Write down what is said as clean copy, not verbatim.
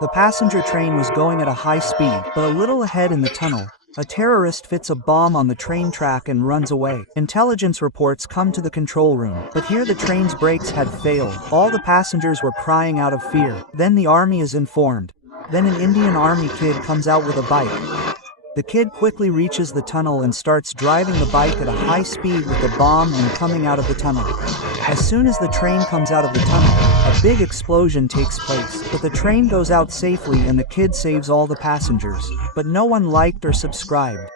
The passenger train was going at a high speed, but a little ahead in the tunnel, a terrorist fits a bomb on the train track and runs away. Intelligence reports come to the control room, but here the train's brakes had failed. All the passengers were crying out of fear. Then the army is informed. Then an Indian army kid comes out with a bike. The kid quickly reaches the tunnel and starts driving the bike at a high speed with the bomb and coming out of the tunnel. As soon as the train comes out of the tunnel, a big explosion takes place, but the train goes out safely and the kid saves all the passengers. But no one liked or subscribed.